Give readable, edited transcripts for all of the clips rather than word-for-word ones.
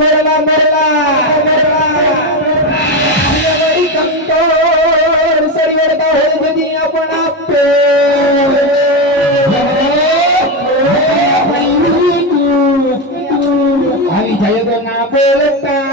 મોરલા મોરલા અરે વળી કંટોળ સરિયરતા હોય જદી આપણા પે આવી જાય તો ના બોલતા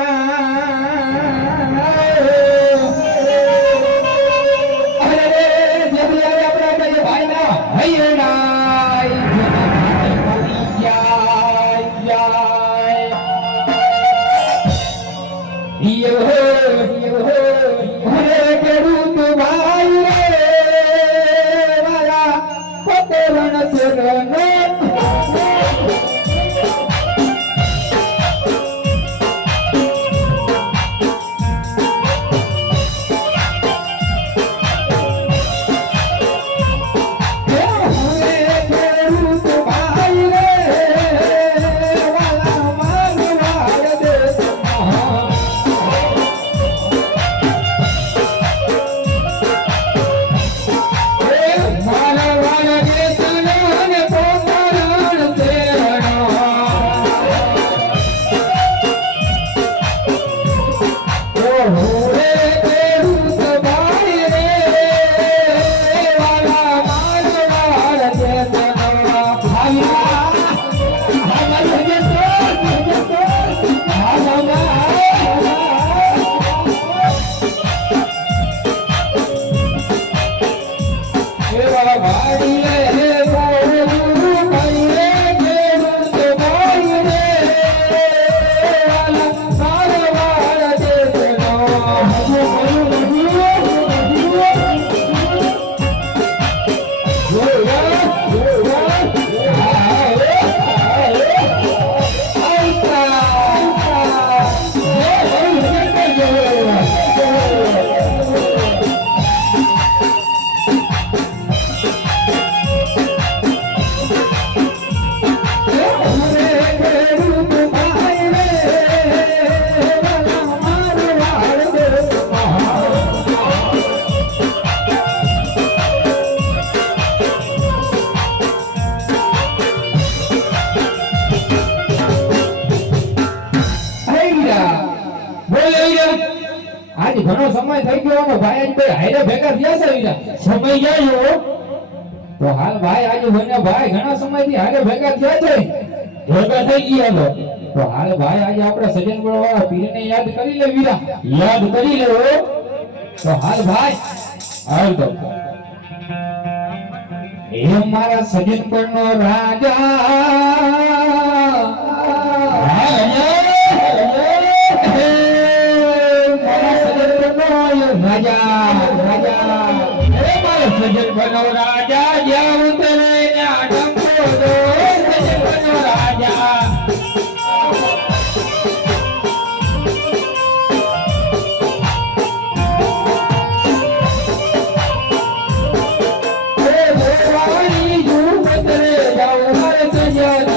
આજ ઘણો સમય થઈ ગયો ને ભાઈ આજ બે હારે ભેગા થયા છે વિના સમય ગયો તો હાલ ભાઈ આજ બને ભાઈ ઘણા સમયથી હારે ભેગા થયા છે ભેગા થઈ ગયા તો હાલ ભાઈ આજે આપણે સજન વાળા પીરને યાદ કરી લે વીરા યાદ કરી લે તો હાલ ભાઈ હાલ તો એ મારા સજન પરનો રાજા सजन बनो राजा या उतरे डंको दो सजन बनो राजा देवानी जू उतरे जाओ हर सजन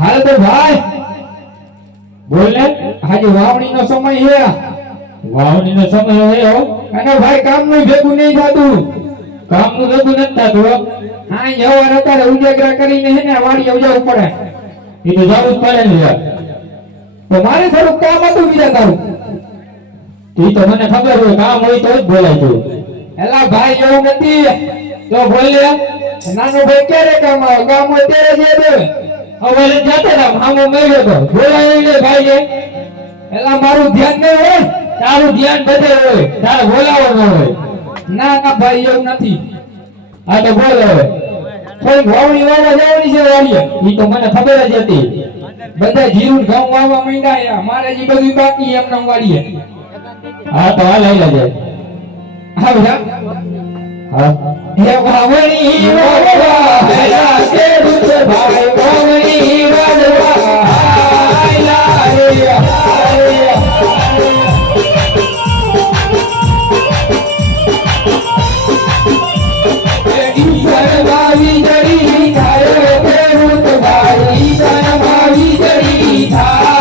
હાલ તો ભાઈ બોલ ને આજે વાવણી નો સમય છે વાવણી નો સમય છે હો અને ભાઈ કામ નું ભેગું નહીં થાતું કામ નું ભેગું નથી થાતું હા જવાર અત્યારે ઉજાગરા કરીને હે ને વાડી ઉજાવું પડે એ તો જવું જ પડે ને યાર તો મારે થોડું કામ હતું બીજા તારું ઈ તો મને ખબર હોય કામ હોય તો જ બોલાય તું એલા ભાઈ એવું નથી તો બોલ લે નાનો ભાઈ ક્યારે કામ આવે કામ હોય ત્યારે જે દે હવે જાતે ના મામો મેળ્યો તો બોલાય લે ભાઈ ને એલા મારું ધ્યાન નહીં હોય તારું ધ્યાન બધે હોય તારે બોલાવો ન હોય ના ના ભાઈ એવું નથી આ તો બોલ હવે થોડી વાવણી વાવવા જવાની છે વાડીએ ઈ તો મને ખબર જ હતી બધા જીરું ઘઉં વાવવા માંડ્યા મારે જી બધું બાકી એમને વાડીએ હા તો હાલ લઈ લેજે હા બેટા હા હે વાવણી વાવવા હેલા ખેડૂત ભાઈ વાવણી વાવવા આયલા રે ઈશ્વર વાવી જડી થાય ખેડૂત ભાઈ ઈશ્વર વાવી જડી થાય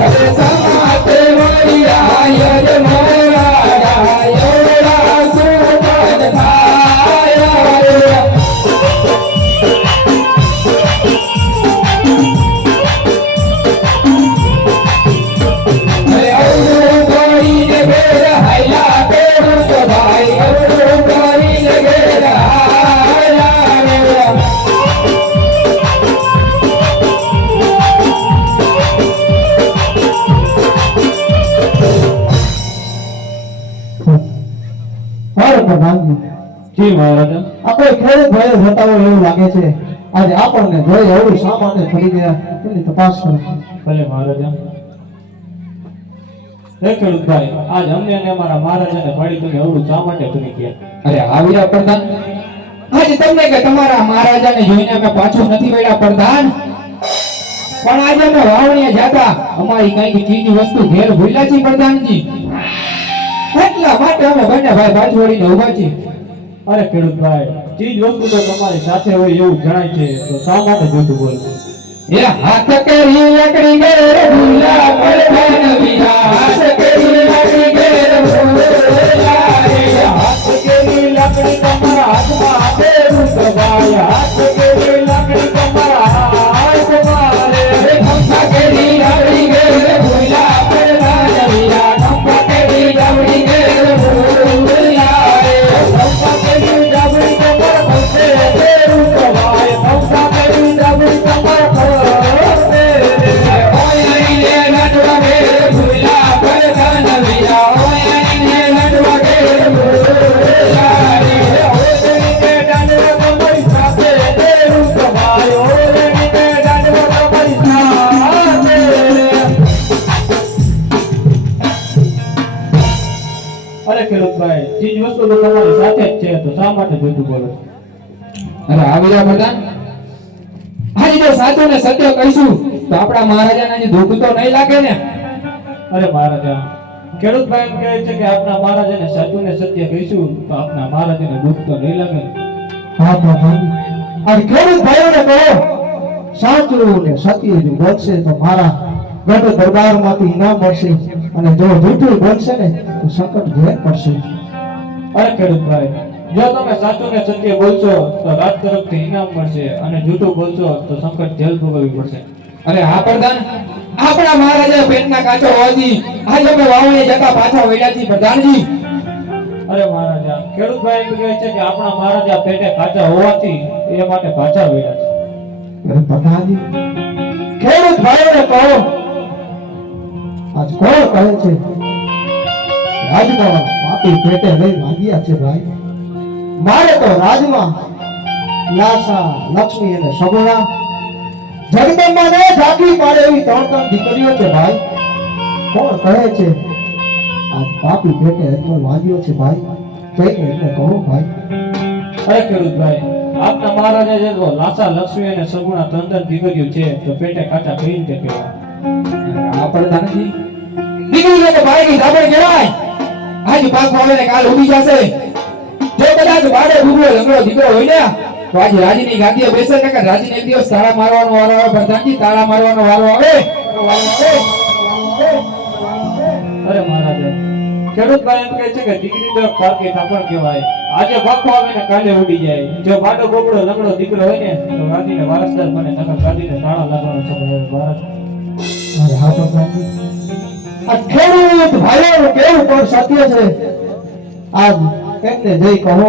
અરે સમાતે વળિયા યજ મોરા યોરા સુપદ થાય જી મહારાજ આપણે ખેડૂત ભાઈઓ જતા હોય એવું લાગે છે આજે આપણને જોઈ એવું શા માટે ફરી ગયા તેની તપાસ કરો ભલે મહારાજ હે ખેડૂત ભાઈ આજ અમને અને અમારા મહારાજાને મળી તમે અવળું શા માટે ફરી ગયા અરે આવ્યા પ્રધાન આજે તમને કે તમારા મહારાજાને જોઈને અમે પાછું નથી વળ્યા પ્રધાન પણ આજે અમે વાવણીએ જાતા અમારી કઈક ચીજ વસ્તુ ઘેર ભૂલ્યા છીએ પ્રધાનજી એટલા માટે અમે બંને ભાઈ પાછું વળીને ઉભા છીએ અરે ખેડૂત ભાઈ ચીજ વસ્તુ તો તમારી સાથે હોય એવું જણાય છે તો શા માટે જૂઠું બોલો એ હાથ કરી લકડી ઘેર ભૂલા પ્રધાન વીરા હાથ કરી લકડી ઘેર ભૂલા હાથ કેરી લાકડી તમારા હાથમાં આપે રૂપભાઈ હાથ કેરી લાકડી તમારા હાથમાં રે ખંભા કેરી લકડી ઘેર ભૂલા પ્રધાન વીરા ખંભા કેરી લકડી ઘેર ભૂલા પંખા કેરી ડાબડી તમારા પંખે રે રૂપભાઈ પંખા કેરી ડાબડી તમારા ખેડૂતભાઈ ચીજ વસ્તુ તો તમારી સાથે જ છે તો શા માટે જૂઠું બોલો અરે આવ્યા પ્રધાન આજે જો સાચું ને સત્ય કહીશું તો આપણા મહારાજાને આજે દુઃખ તો નહીં લાગે ને અરે મહારાજા ખેડૂતભાઈ એમ કહે છે કે આપણા મહારાજાને સાચું ને સત્ય કહીશું તો આપણા મહારાજાને દુઃખ તો નહીં લાગે હા પ્રભુ અને ખેડૂત ભાઈઓને કહો સાચું ને સત્ય જો બોલશે તો મારા ગઢ દરબારમાંથી ઇનામ મળશે અને જો જૂઠું બનશે ને તો સંકટ ઘેર પડશે. અરે ખેડૂતભાઈ, જો તમે સાચું ને સત્ય બોલશો તો રાજ તરફથી ઇનામ મળશે અને જૂઠું બોલશો તો સંકટ જેલ ભોગવવી પડશે. અરે હા પ્રધાન, આપણા મહારાજા પેટના કાચો હોવાથી આજે અમે વાવણી જતા પાછા વળ્યા છીએ પ્રધાનજી. અરે મહારાજા, ખેડૂતભાઈ એમ કહે છે કે આપણા મહારાજા પેટે કાચા હોવાથી એ માટે પાછા વળ્યા છે. અરે પ્રધાનજી, ખેડૂત ભાઈઓને કહો, આજ કોણ કહે છે રાજમાં પાપી પેટે લઈ વાગ્યા છે ભાઈ. મારે તો રાજમાં લાસા, લક્ષ્મી અને સગુણા જગદંબાને ઝાંકી પાડે એવી ત્રણ ત્રણ દીકરીઓ છે ભાઈ. કોણ કહે છે આજ પાપી પેટે એટલો વાગ્યો છે ભાઈ? કહીને એમને કહો ભાઈ. અરે ખેડૂતભાઈ, આપના મહારાજા જે તો લાસા, લક્ષ્મી અને સગુણા ત્રણ ત્રણ દીકરીઓ છે તો પેટે કાચા કઈ રીતે કહેવાય? હા પ્રધાનજી, દીકરી તો ભાઈની ધાબળ કહેવાય. આજ પાક વાવે ને કાલ ઉડી જશે. જો કદાચ બાળે ગુરુ લંગડો દીકરો હોય ને તો આજે રાજીની ગાદીએ બેસે ને કે રાજીને એક દિવસ તાળા મારવાનો વારો આવે પ્રધાનજી, તાળા મારવાનો વારો આવે. અરે મહારાજા, ખેડૂતભાઈ એમ કહે છે કે દીકરી તો પારકી થાપણ કહેવાય. આજે પાકો આવે ને કાલે ઉડી જાય. જો બાડો બોકડો લંગડો દીકરો હોય ને તો ગાદીને વારસદાર બને, નકર ગાદીને તાળા લાગવાનો સમય આવે. ભારત અરે હા પ્રધાનજી, આ ખેડૂત ભાઈઓનું કેવું પણ સત્ય છે. આજ એમને જઈ કહો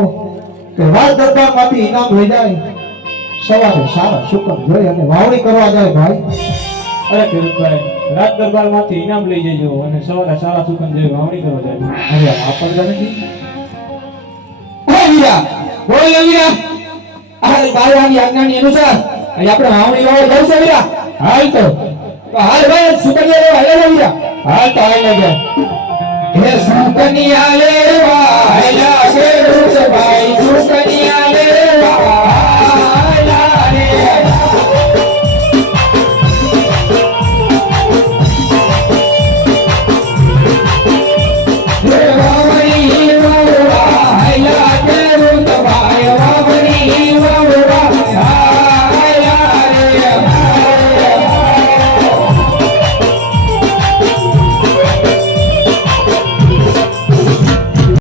કે રાજ દરબારમાંથી ઇનામ લઈ જાય, સવારે સારા શુકર જોઈ અને વાવણી કરવા જાય ભાઈ. અરે ખેડૂતભાઈ, રાજ દરબારમાંથી ઇનામ લઈ જજો અને સવારે સારા સુકન જેવી વાવણી કરવા જાય. અરે આ પ્રધાનજી, હે વીરા, બોલ ને વીરા. આ બાળવાની આજ્ઞાની અનુસાર અહીં આપણે વાવણી વાવવા જવું છે વીરા. હાલ તો હાલ ભાઈ, સુકન્યા લેવા હાલે વીરા. હાલ તો હાલ લાગે. હે સુકન્યા લેવા હાલ્યા છે ભાઈ, સુકન્યા